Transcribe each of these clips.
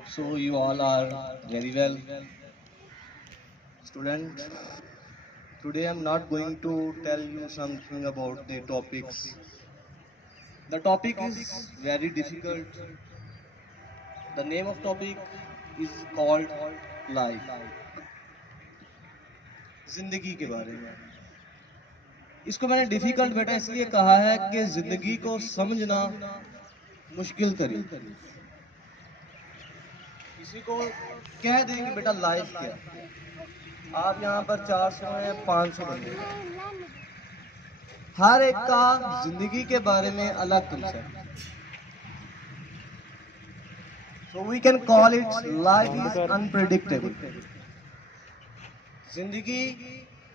Hope so you all are very well. Students, today I'm not going to tell you something about the topics. The topic is very difficult. The name of topic is called life. जिंदगी के बारे में इसको मैंने difficult बेटा इसलिए कहा है कि जिंदगी को समझना मुश्किल तरीन किसी को कह दें कि बेटा लाइफ क्या है। आप यहाँ पर 400 हैं 500 बंदे हर एक का जिंदगी के बारे में अलग concept so we can call it life is unpredictable. जिंदगी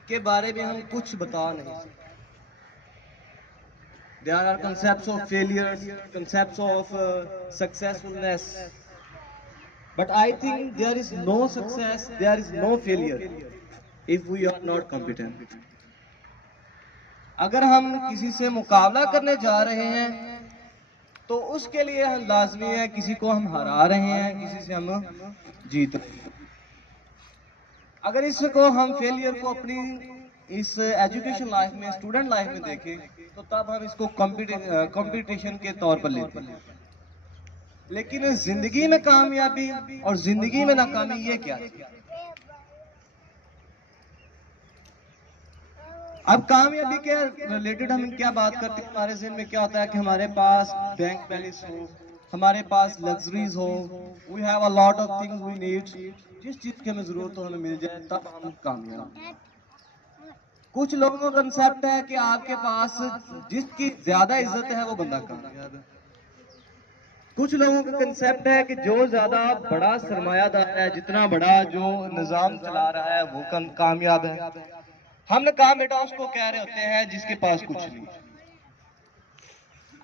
के बारे में हम कुछ बता नहीं सकते। There are concepts of failures, concepts of successfulness. But I think there is no success, there is no failure if we are not competent. अगर हम किसी से मुकाबला करने जा रहे हैं तो उसके लिए हम लाजमी है किसी को हम हरा रहे हैं, किसी से हम जीत रहे हैं। अगर इसको हम फेलियर को अपनी इस एजुकेशन लाइफ में, स्टूडेंट लाइफ में देखें तो तब हम इसको कंपटीशन के तौर पर लेते हैं। लेकिन जिंदगी में कामयाबी और जिंदगी में नाकामी ये क्या है? अब कामयाबी के रिलेटेड हम क्या बात करते हैं, हमारे ज़हन में क्या होता है कि हमारे पास बैंक बैलेंस हो, हमारे पास लग्जरीज हो, we have a lot of things we need, जिस चीज की हमें जरूरत हो हमें मिल जाए तब हम कामयाब। कुछ लोगों का कंसेप्ट है कि आपके पास जिसकी ज्यादा इज्जत है वो बंदा कामयाब है। कुछ लोगों का कंसेप्ट है कि जो ज्यादा बड़ा सरमायादार है, जितना बड़ा जो निजाम चला रहा है वो कामयाब है। हमने कहा बेटा उसको कह रहे होते हैं जिसके पास कुछ नहीं।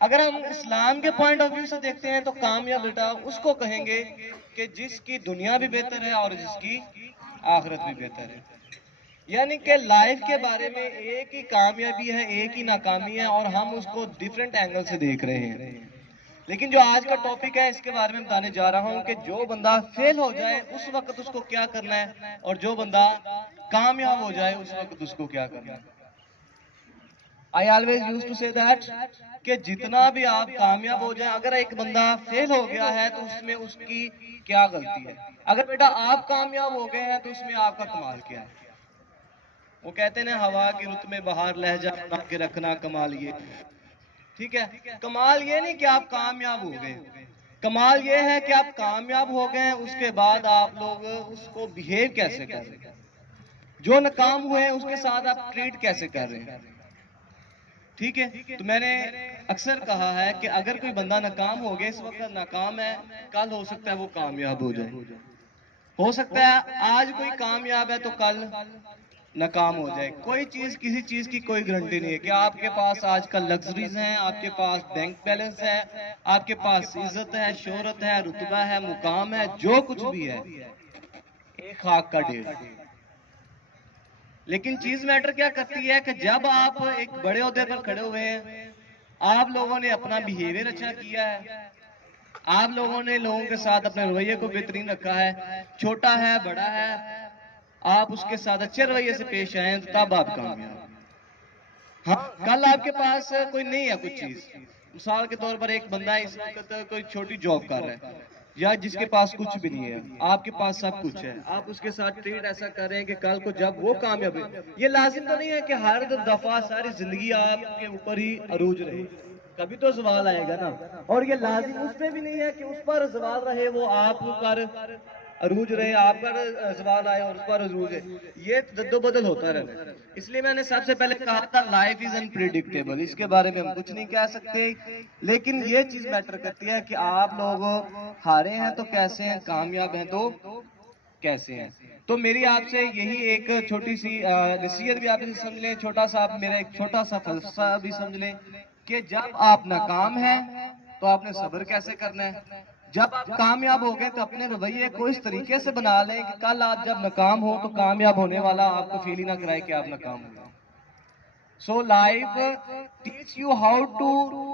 अगर हम इस्लाम के पॉइंट ऑफ व्यू से देखते हैं तो कामयाब बेटा उसको कहेंगे कि जिसकी दुनिया भी बेहतर है और जिसकी आखिरत भी बेहतर है। यानी कि लाइफ के बारे में एक ही कामयाबी है, एक ही नाकामी है और हम उसको डिफरेंट एंगल से देख रहे हैं। लेकिन जो आज का टॉपिक है इसके बारे में बताने जा रहा हूं कि जो बंदा फेल हो जाए उस वक्त उसको क्या करना है और जो बंदा कामयाब हो जाए उस वक्त उसको क्या करना है। I always used to say that कि जितना भी आप कामयाब हो जाए, अगर एक बंदा फेल हो गया है तो उसमें उसकी क्या गलती है। अगर बेटा आप कामयाब हो गए हैं तो उसमें आपका कमाल क्या है। वो कहते हैं ना हवा की रुत में बाहर लहजा बना के रखना कमाल ये, ठीक है। कमाल ये नहीं कि आप कामयाब हो गए, कमाल ये है कि आप कामयाब हो गए उसके बाद आप लोग उसको बिहेव कैसे कर रहे हैं, जो नाकाम हुए हैं उसके साथ आप ट्रीट कैसे कर रहे हैं, ठीक है। तो मैंने अक्सर कहा है कि अगर कोई बंदा नाकाम हो गया, इस वक्त नाकाम है, कल हो सकता है वो कामयाब हो जाए। हो सकता है आज कोई कामयाब है तो कल नाकाम हो जाए। कोई चीज किसी चीज की कोई गारंटी नहीं है कि आपके पास आजकल लग्जरीज हैं, आपके पास बैंक बैलेंस है, आपके पास इज्जत है, शोहरत है, रुतबा है, मुकाम है, जो कुछ भी है एक खाक का ढेर। लेकिन चीज मैटर क्या करती है कि जब आप एक बड़े ओहदे पर खड़े हुए हैं, आप लोगों ने अपना बिहेवियर अच्छा किया है, आप लोगों ने लोगों के साथ अपने रवैये को बेहतरीन रखा है, छोटा है बड़ा है, आप उसके साथ अच्छे रवैये से पेश आए तो तब आप कामयाब। हाँ, कल आपके पास कोई नहीं है कुछ चीज, मिसाल के तौर पर एक बंदा इस वक्त कोई छोटी जॉब कर रहा है या जिसके पास कुछ भी नहीं है, आपके पास सब कुछ है, आप उसके साथ ट्रीट ऐसा कर रहे हैं कि कल को जब वो कामयाब है, ये लाजिम तो नहीं है कि हर दफा सारी जिंदगी आपके ऊपर ही अरूज रहे, कभी तो सवाल आएगा ना। और ये लाजिम उस पे भी नहीं है कि उस पर सवाल रहे, वो आप पर अरूज रहे, आप पर सवाल आए और उस पर अरूज है, ये जद्दोबदल होता रहता है। इसलिए मैंने सबसे पहले कहा था लाइफ इज अनप्रिडिक्टेबल, इसके बारे में हम कुछ नहीं कह सकते। लेकिन ये चीज मैटर करती है कि आप लोग हारे हैं तो कैसे हैं, कामयाब हैं तो कैसे हैं। तो मेरी आपसे यही एक छोटी सी नसीहत भी आप इसे समझ लें, छोटा सा आप मेरा एक छोटा सा फलसफा भी समझ लें कि जब आप नाकाम हैं तो आपने सब्र कैसे करना है, जब आप कामयाब हो गए तो अपने रवैये को इस तरीके से बना लें कि कल आप जब नाकाम हो तो कामयाब होने वाला आपको फील ही ना कराए कि आप नाकाम हो। So life teach you how to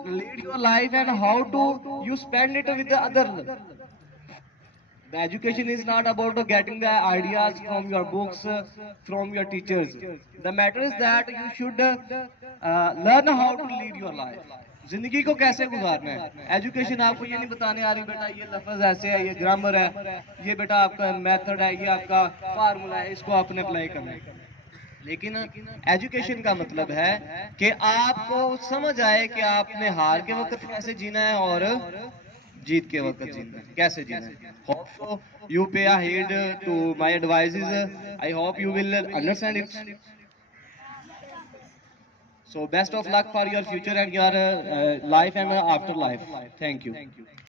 lead your life and how to you spend it with the other. The education is not about getting the ideas from your books, from your teachers. The matter is that you should learn how to lead your life. زندگی کو کیسے گزارنا ہے. Education آپ کو یہ نہیں بتانے آ رہی بیٹا یہ لفظ ایسے ہے, یہ گرامر ہے, یہ بیٹا آپ کا میتھڈ ہے, یہ آپ کا فارمولا ہے, اس کو آپ نے اپلائی کرنا ہے. لیکن ایجوکیشن کا مطلب ہے کہ آپ کو سمجھ آئے کہ آپ نے ہار کے وقت کیسے جینا ہے اور جیت کے وقت جینا ہے کیسے جینا ہے. Hope so you pay heed to my advices. I hope you will understand it. So best of luck for your future and your life and after life. Thank you.